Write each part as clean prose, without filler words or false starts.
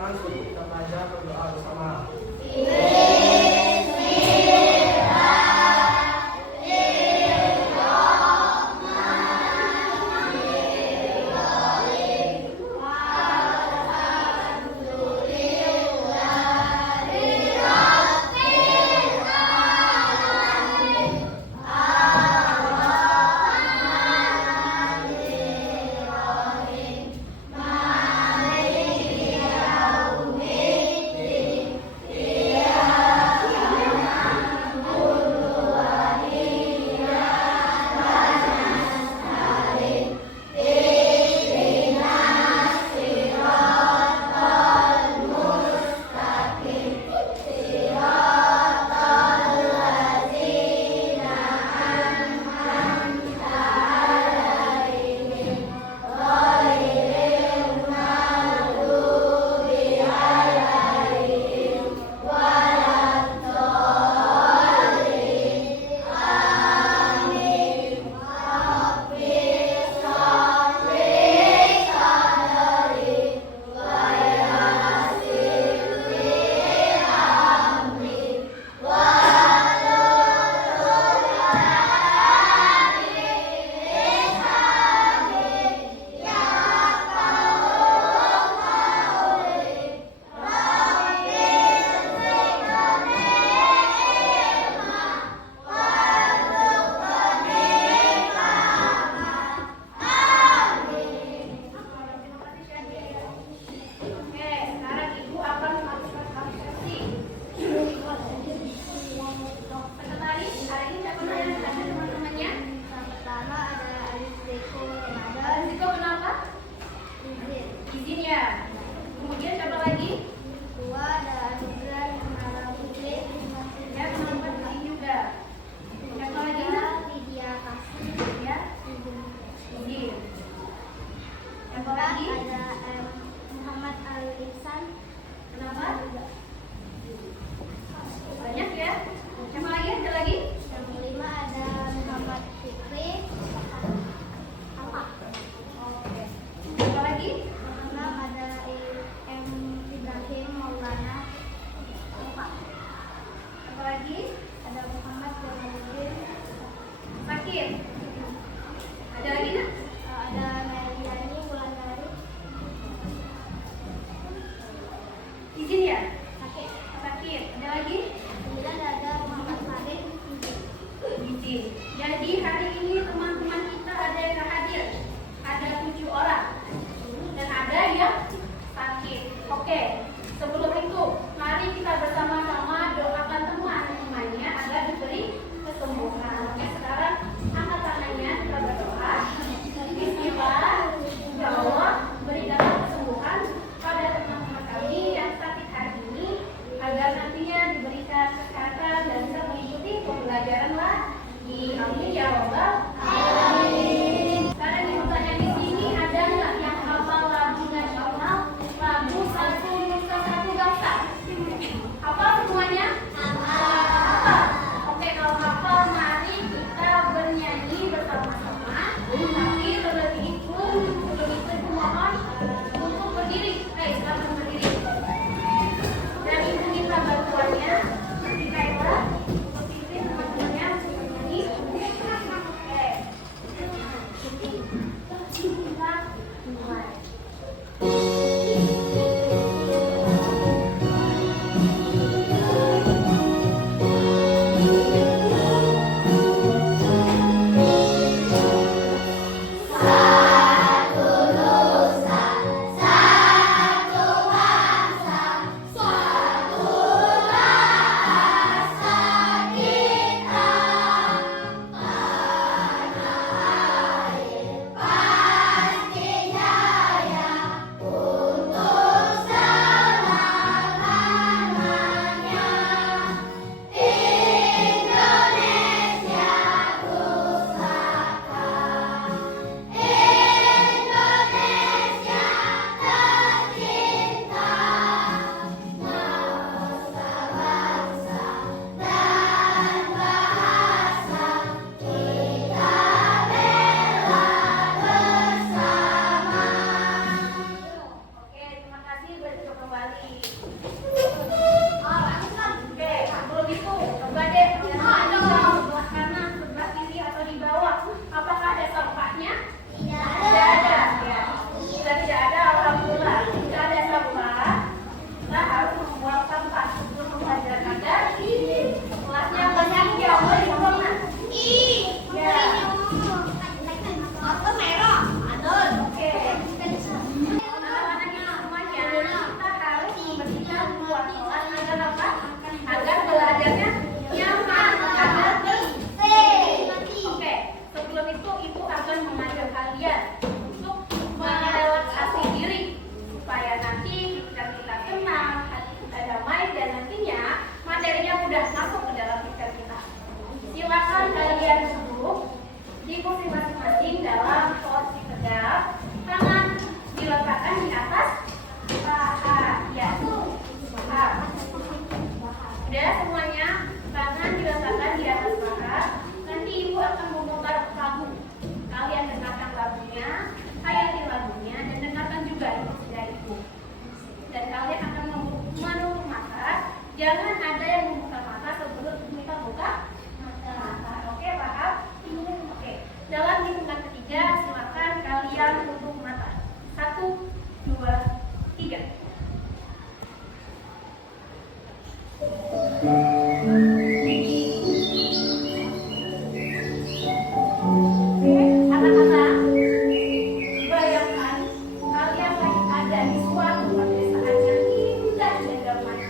teman-teman, kita belajar berdoa bersama. Jadi hari ini teman-teman kita ada yang hadir, ada 7 orang, dan ada yang sakit. Oke, sebelum itu mari kita bersama-sama doakan teman-temannya agar diberi kesembuhan. Oke, sekarang angkat tangannya, kita berdoa. Bismillah, ya Allah, berikanlah kesembuhan pada teman-teman kami yang sakit hari ini, agar nantinya diberikan kesehatan dan bisa mengikuti pembelajaran lagi. Amin ya Rabbal alamin. Sekarang ibu tanya di sini, ada nggak yang hafal lagu nasional, lagu Satu Nusa Satu Bangsa? Hafal semuanya? Hafal. Oke, kalau hafal mari kita bernyanyi bersama-sama. Tapi terlebih itu ibu mohon untuk berdiri. Silakan berdiri. Dan ibu minta bantuannya ketika itu untuk pimpin teman-temannya untuk bernyanyi. kali. Oke, sebelum itu coba deh sebelah kanan, sebelah kiri atau di bawah. Apakah ada sampahnya? Tidak ada. Ya. Jika tidak ada, alhamdulillah. Jika ada sampah, kita harus membuang sampah sebelum membaca ada. Setelahnya banyak ya, boleh dibuang nah. Ya. Oke. Anak-anak semuanya, kita harus membersihkan luar kelas agar apa? Agar belajarnya nyaman, agar Oke, sebelum itu ibu akan mengajak kalian untuk merelaksasi diri supaya nanti ketika kita tenang, hati kita damai dan nantinya materinya mudah masuk ke dalam pikiran kita. Silakan kalian duduk di kursi masing-masing dalam posisi tegak, tangan diletakkan di atas paha. Ya, paha. Udah semuanya, tangan diletakkan di atas paha. Nanti ibu akan memutar lagu. Kalian dengarkan lagunya, hayati lagunya, dan dengarkan juga instruksi dari ibu. Dan kalian akan menutup mata. Jangan ada yang membuka mata sebelum kita buka mata. Oke, paham? Oke. Dalam hitungan ketiga, silakan kalian tutup mata. 1, 2, 3. Anak-anak, bayangkan kalian lagi ada di suatu pedesaan yang indah dan damai.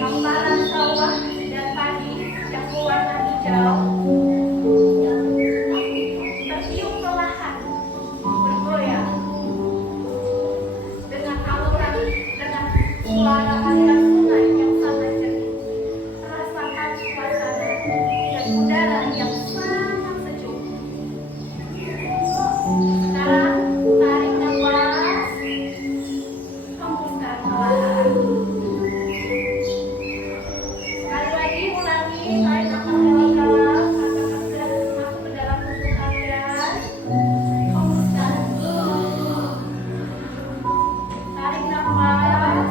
Hamparan sawah dan padi yang berwarna hijau tertiup perlahan bergoyang dengan aluran dengan suara aliran sungai yang sangat jernih. Rasakan suasana dan udara yang sangat sejuk. Sekarang tarik nafas, hembuskan perlahan. Sekali lagi ulangi, tarik nafas dalam-dalam, rasakan udara masuk ke dalam tubuh kalian. Hembuskan. Tarik nafas,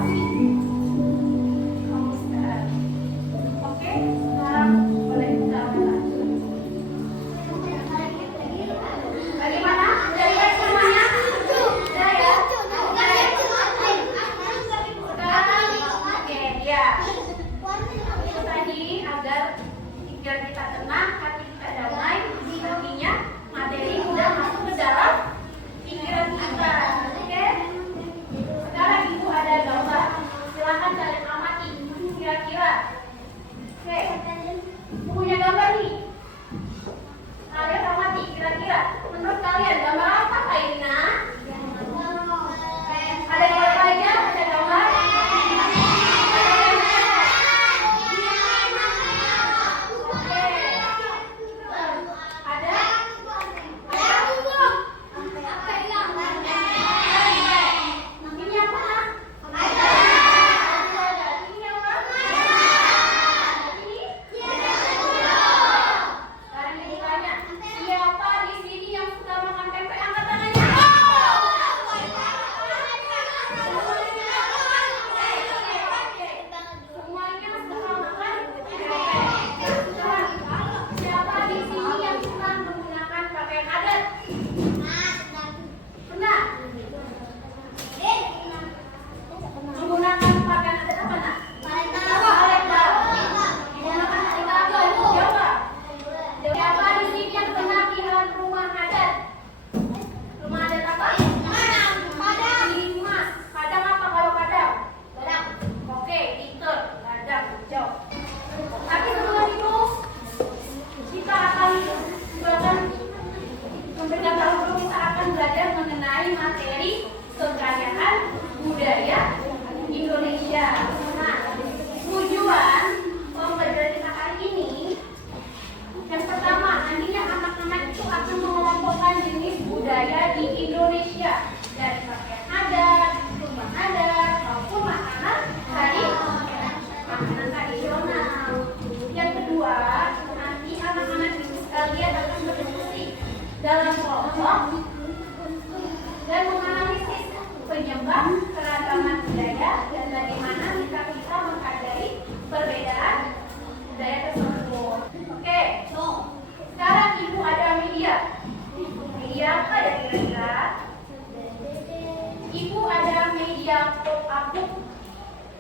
kapuk.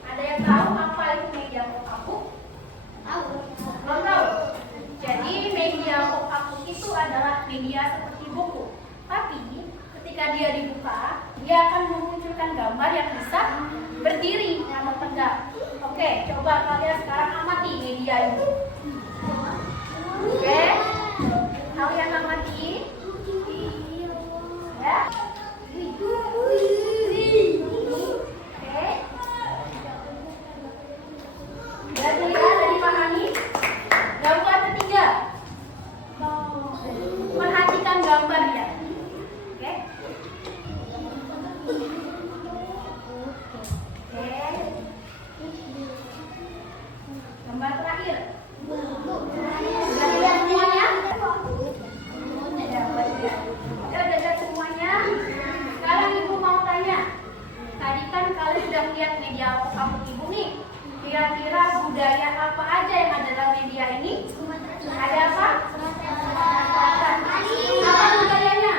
Ada yang tahu apa itu media kok kapuk? Belum tahu. Jadi media kok kapuk itu adalah media seperti buku. Tapi ketika dia dibuka, dia akan memunculkan gambar yang bisa berdiri atau tegak. Oke, coba kalian sekarang amati media itu. Oke, kalian amati. Ya. Oke. Dan dilihat dan dipahami. Gambar ketiga. Perhatikan gambar ya. Oke. Gambar terakhir. Sudah lihat semuanya? Sudah lihat semuanya? Sekarang ibu mau tanya. Tadi kan kalian sudah lihat media kapuk ibu nih. Kira-kira budaya apa aja yang ada dalam media ini? Ada apa? Apa budayanya?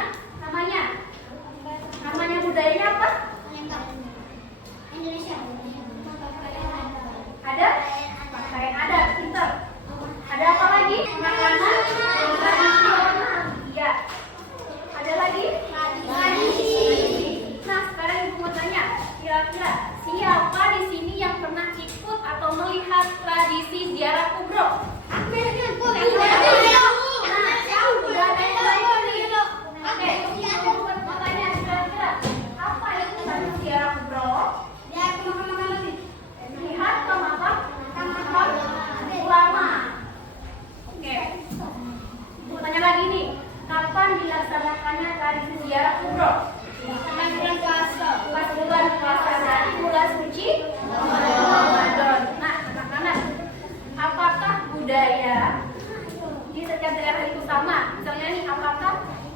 Namanya budayanya apa? Ada? Pakaian adat, pintar. Ada apa lagi? Makanan, tradisional. Iya. Ada lagi? Tradisi. Nah, sekarang ibu mau tanya, kira-kira siapa di sini yang pernah ikut atau melihat tradisi ziarah kubro?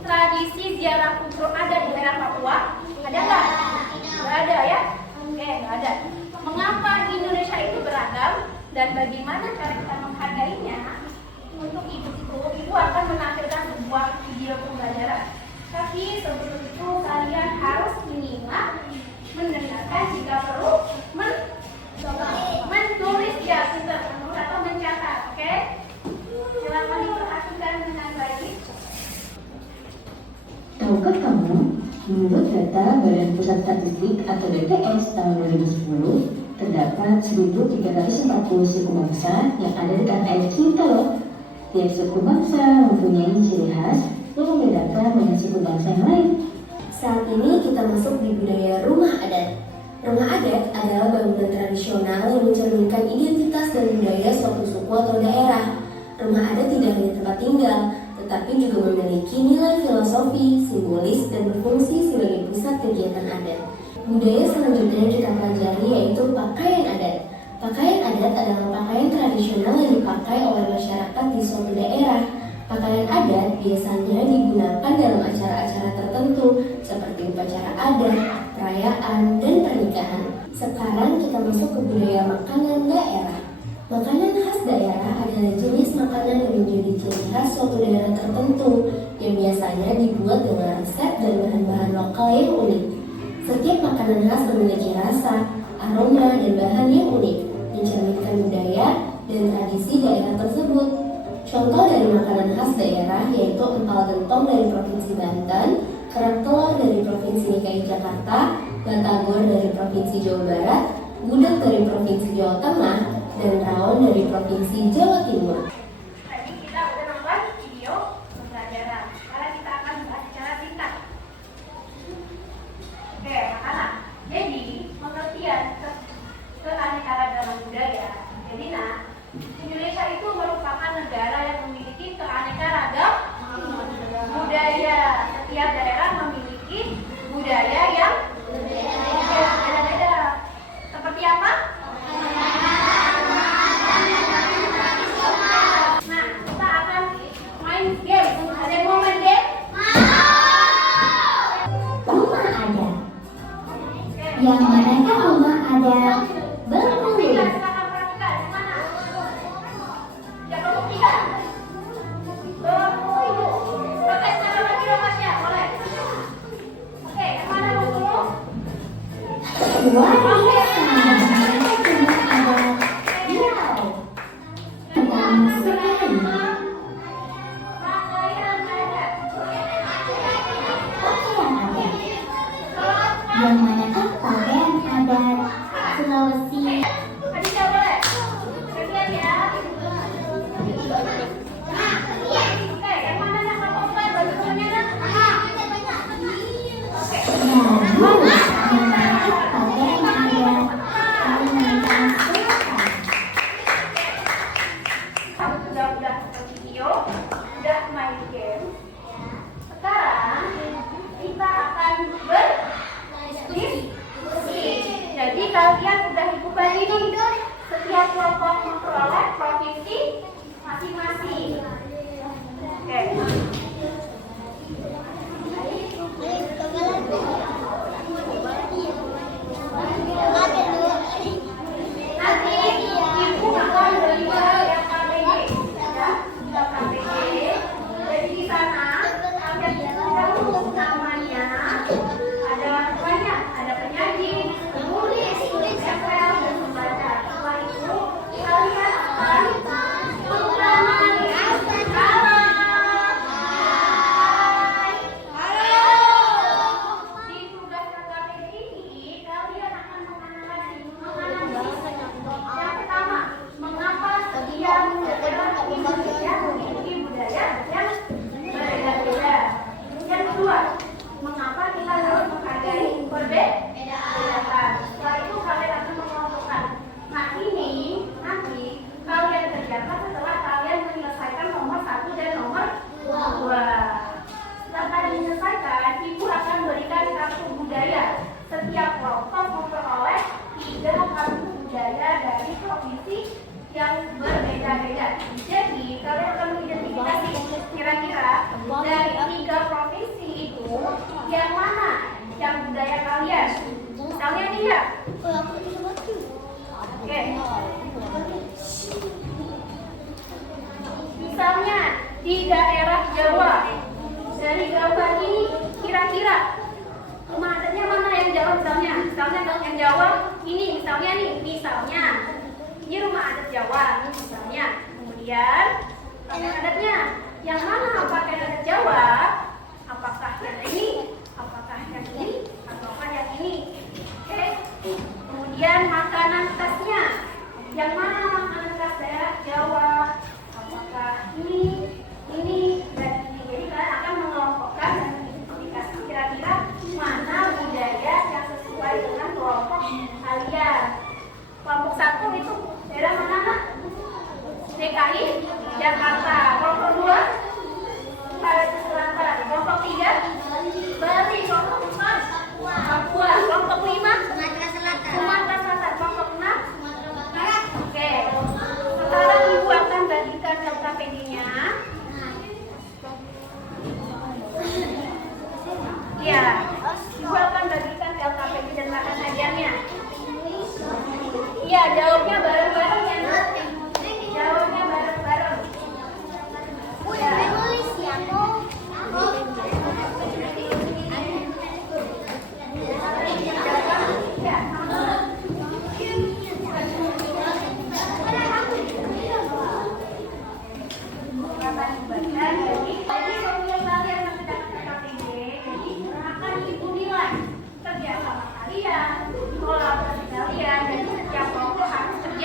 Tradisi ziarah kubro ada di daerah Papua? Ada nggak? Nggak ada ya? Oke, nggak ada. Mengapa Indonesia itu beragam dan bagaimana cara kita menghargainya? Untuk ibu akan menampilkan sebuah video pembelajaran. Tapi sebelum itu kalian harus menyimak, mendengarkan jika perlu, menulis ya, menulis atau mencatat. Oke? Silakan diperhatikan dengan baik. Tahukah kamu, menurut data Badan Pusat Statistik atau BPS tahun 2010, terdapat 1.340 suku bangsa yang ada di tanah air kita loh. Tiap suku bangsa mempunyai ciri khas yang membedakan dengan suku bangsa yang lain. Saat ini kita masuk di budaya rumah adat. Rumah adat adalah bangunan tradisional yang mencerminkan identitas dan budaya suatu suku atau daerah. Rumah adat tidak hanya tempat tinggal, tetapi juga memiliki nilai filosofi, simbolis, dan berfungsi sebagai pusat kegiatan adat. Budaya selanjutnya yang kita pelajari yaitu pakaian adat. Pakaian adat adalah pakaian tradisional yang dipakai oleh masyarakat di suatu daerah. Pakaian adat biasanya digunakan dalam acara-acara tertentu seperti upacara adat, perayaan, dan pernikahan. Sekarang kita masuk ke budaya makanan daerah. Makanan khas daerah adalah jenis makanan yang menjadi ciri khas suatu daerah tertentu yang biasanya dibuat dengan resep dan bahan-bahan lokal yang unik. Setiap makanan khas memiliki rasa, aroma, dan bahan yang unik, mencerminkan budaya dan tradisi daerah tersebut. Contoh dari makanan khas daerah yaitu empal gentong dari Provinsi Banten, kerak telur dari Provinsi DKI Jakarta, batagor dari Provinsi Jawa Barat, gudeg dari Provinsi Jawa Tengah, dan rawon dari Provinsi Jawa Timur. Tadi kita udah nonton video pembelajaran. Sekarang kita akan bahas secara singkat. Oke, makanan. Jadi, pengertian keanekaragaman budaya. Jadi, Indonesia itu merupakan negara yang memiliki keanekaragaman budaya. Setiap daerah memiliki budaya yang beda-beda. Seperti apa? kalian udah Ibu bagi nih. Setiap kelompok memperoleh provinsi masing-masing. Oke. Nanti Ibu akan berikan LKPG, ya, LKPG. Jadi di sana kalian tahu namanya, ada banyak, ada penyanyi, penulis, novel, dan pembaca. Setelah itu kalian akan di tugas KKP ini kalian akan menganalisis. Yang pertama, mengapa setiap daerah Indonesia memiliki budaya yang berbeda-beda. Yang kedua, mengapa kita harus menghargai perbedaan. Setelah itu kalian akan mengelompokkan. Nah ini nanti kalian kerjakan setelah kalian menyelesaikan nomor 1 dan nomor 2. Setelah kalian menyelesaikan, Ibu akan berikan kartu budaya. Setiap kelompok memperoleh 3 kartu budaya dari provinsi yang berbeda-beda. Jadi kalian akan mengidentifikasi kira-kira dari 3 provinsi itu yang mana yang budaya kalian. Kalian lihat. Oke. Misalnya di daerah Jawa, dari gambar ini kira-kira rumah adatnya mana yang Jawa misalnya yang Jawa ini misalnya ini rumah adat Jawa misalnya. Kemudian pakaian adatnya yang mana pakaian adat Jawa? Apakah yang ini? Apakah yang ini? Ataukah yang ini? Oke. Kemudian makanan khasnya, yang mana makanan khas daerah Jawa? Apakah ini, dan ini? Jadi kalian akan mengelompokkan dan mengidentifikasi kira-kira mana budaya yang sesuai dengan kelompok kalian. Kelompok 1 itu daerah mana, Nak? DKI Jakarta. Kelompok 2 Sulawesi Selatan. Kelompok 3 Bali. Kelompok 4 Papua. Kelompok 5 Sumatera Selatan. Kelompok 6 Sumatera Barat. Oke. Sekarang Ibu akan bagikan LKPD-nya. Iya. Ibu akan bagikan LKPD dan bahan hadiahnya. Iya, jawabnya bareng-bareng ya, Nak. Jawabnya bareng-bareng. Ya. Jadi sambil kalian mengerjakan KKPD, jadi akan Ibu nilai kerja sama kalian, kolaborasi kalian, dan setiap kelompok harus kerja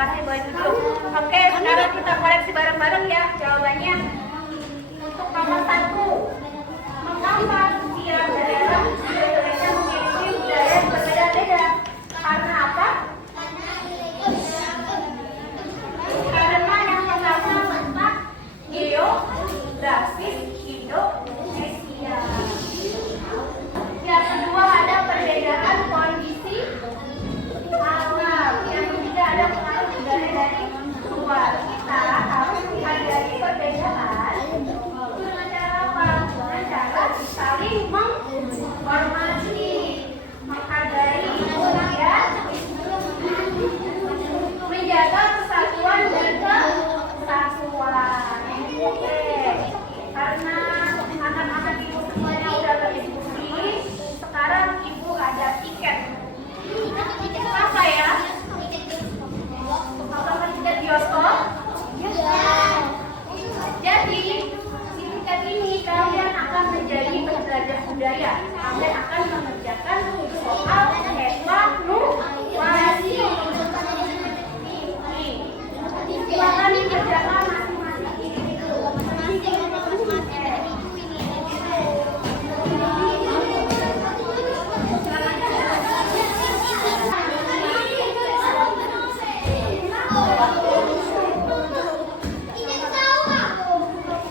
kasih, boleh duduk. Oke, sekarang kita koreksi bareng-bareng ya jawabannya. Untuk nomor 1, mengapa tiap daerah di Indonesia memiliki budaya yang berbeda-beda? Karena apa? Karena yang pertama letak geografis Indonesia. Yang kedua ada perbedaan kondisi alam. Yang ketiga ada pengaruh budaya dari luar. Kita harus menghargai perbedaan dengan cara apa? Dengan cara saling menghormati, menghargai, kemudian menjaga kesatuan dan kesatuan. Oke, karena anak-anak ibu semuanya udah berdiskusi, sekarang ibu ada tiket. Tiket apa ya? Apa tiket bioskop? Jadi di tiket ini kalian akan menjadi pembelajar budaya. Kalian akan mengerjakan soal evaluasi. Silakan dikerjakan masing-masing.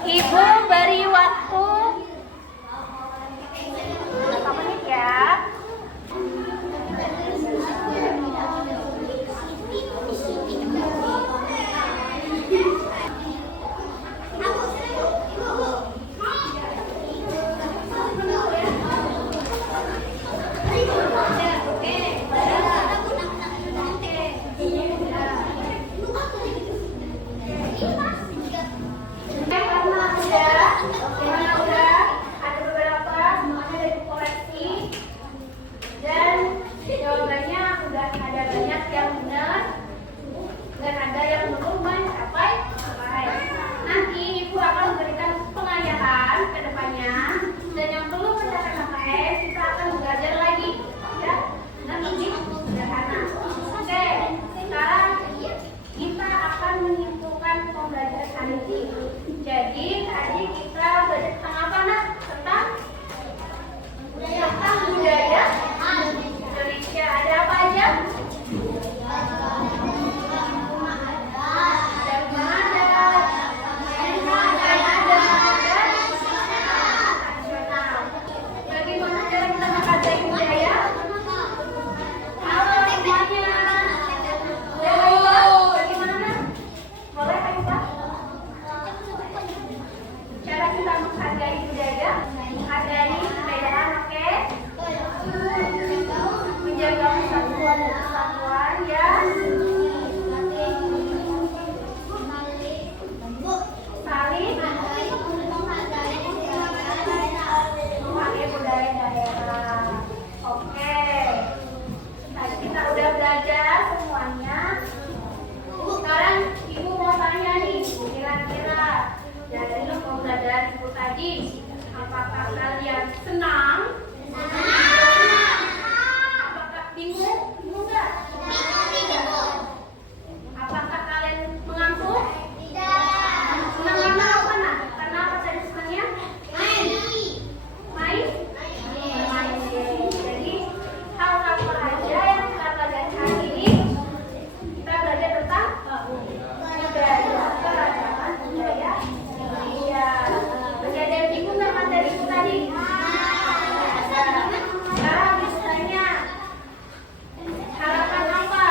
Ibu beri waktu 5 menit ya. Karena udah ada beberapa semuanya udah dikoreksi dan jawabannya udah ada banyak yang benar dan ada yang belum mencapai. Nanti ibu akan memberikan pengayaan ke depannya dan yang belum mencapai KKM kita akan belajar lagi ya, dan lebih sederhana. Oke, sekarang kita akan menyimpulkan pembelajaran hari ini. Jadi tadi kita belajar tentang apa nak? Tentang budaya Indonesia. Ada apa aja? Ada rumah adat, dan tradisional. Bagaimana cara kita menghargai budaya? Halo semuanya. Bagaimana? Boleh ayo Pak? Cara kita menghargai budaya, menghargai perbedaan, oke? Menjaga persatuan dan kesatuan ya. Saling menghargai budaya daerah. Oke. Tadi kita udah belajar semuanya. Sekarang ibu mau tanya nih, kira-kira dari pembelajaran ibu tadi, apakah kalian senang? Apakah bingung? Bingung nggak? Apakah kalian mengantuk? Senang karena apa nak? Karena apa tadi senangnya? Main. Jadi hal apa aja yang kita pelajari hari ini? Kita belajar tentang budaya, keragaman budaya Indonesia. Masih ada yang bingung nggak materi itu tadi? Sekarang misalnya harapan apa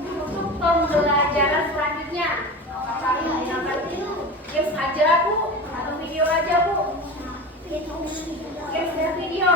untuk pembelajaran selanjutnya? Apakah menggunakan games aja Bu? Atau video aja Bu? Games dan video.